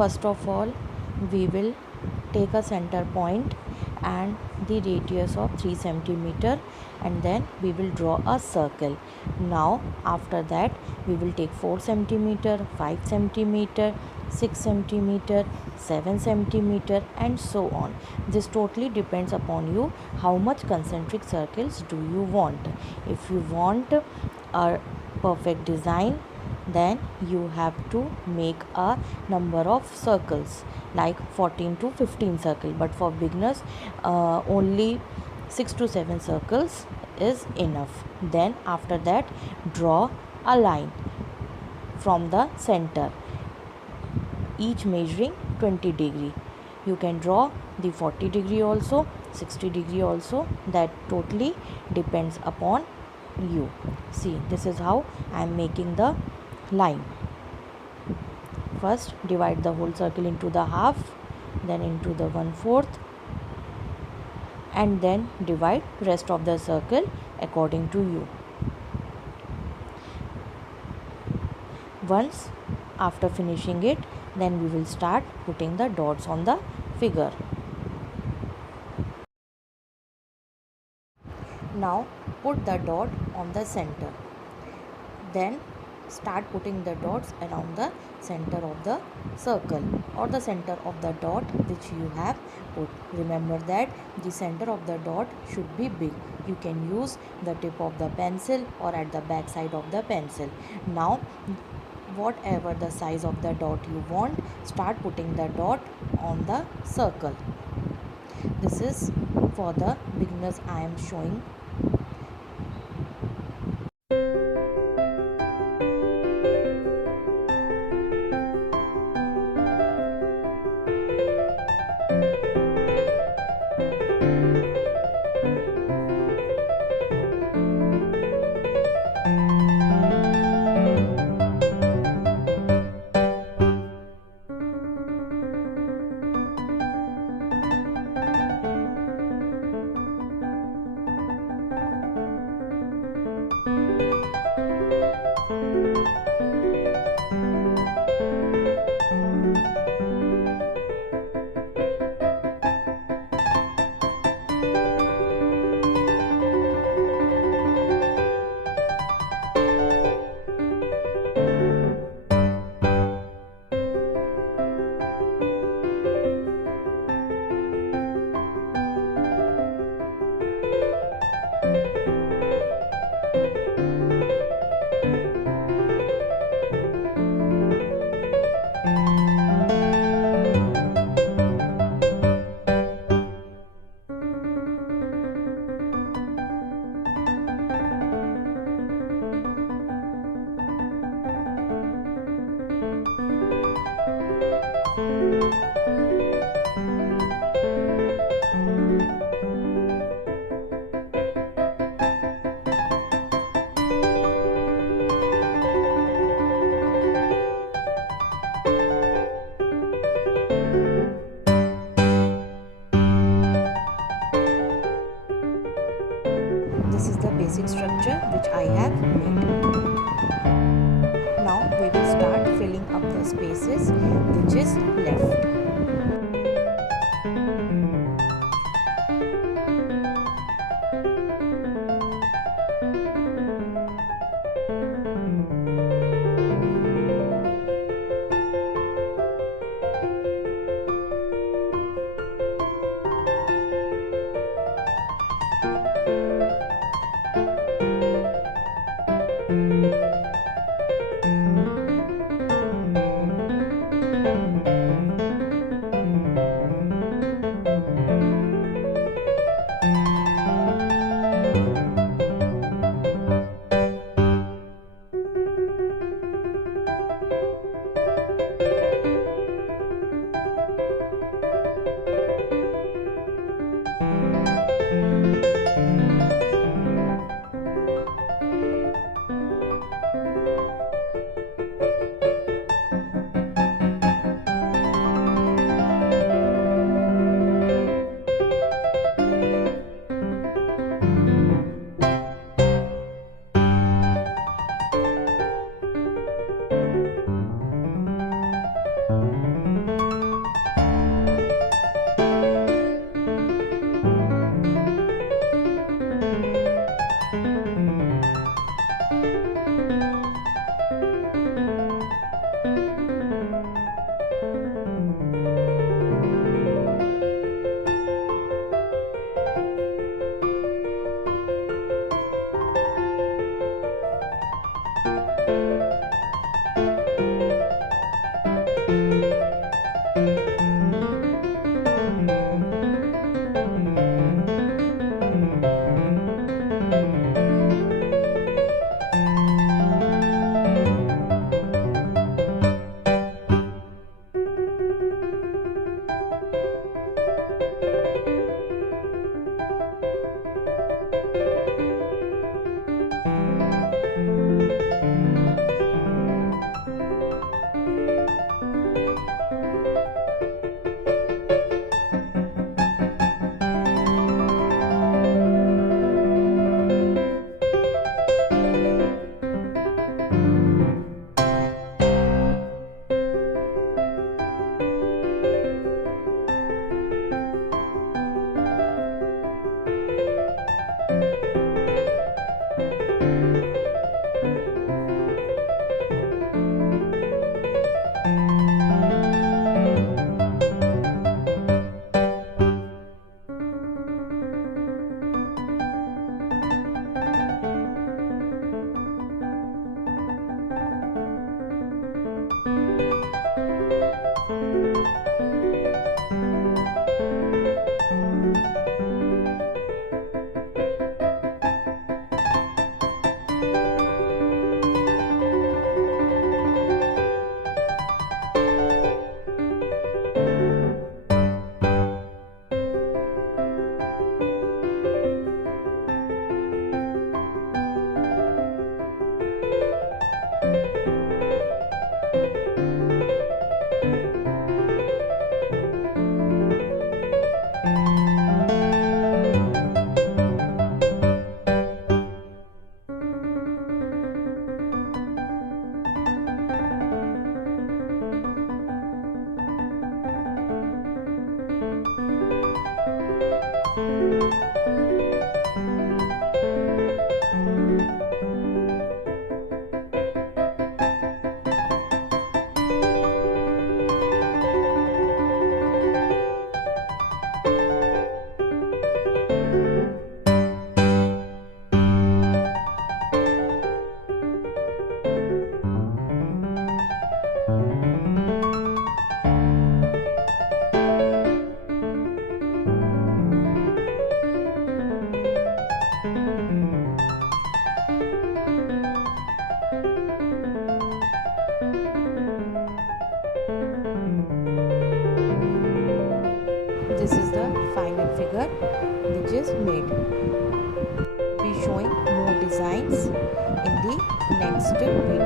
First of all, we will take a center point and the radius of 3 centimeter, and then we will draw a circle. Now after that we will take 4 centimeter, 5 centimeter, 6 centimeter, 7 centimeter, and so on. This totally depends upon you how much concentric circles do you want. If you want a perfect design, then you have to make a number of circles like 14 to 15 circle, but for beginners only 6 to 7 circles is enough. Then after that, draw a line from the center, each measuring 20 degree. You can draw the 40 degree also, 60 degree also, that totally depends upon you. See, this is how I am making the line. First divide the whole circle into the half, then into the 1/4, and then divide rest of the circle according to you. Once after finishing it, then we will start putting the dots on the figure. Now put the dot on the center. Then start putting the dots around the center of the circle or the center of the dot which you have put. Remember that the center of the dot should be big. You can use the tip of the pencil or at the back side of the pencil. Now whatever the size of the dot you want, start putting the dot on the circle. This is for the beginners I am showing. This is the basic structure which I have made. Now we will start filling up the spaces which is left. this is the final figure which is made. Be showing more designs in the next video.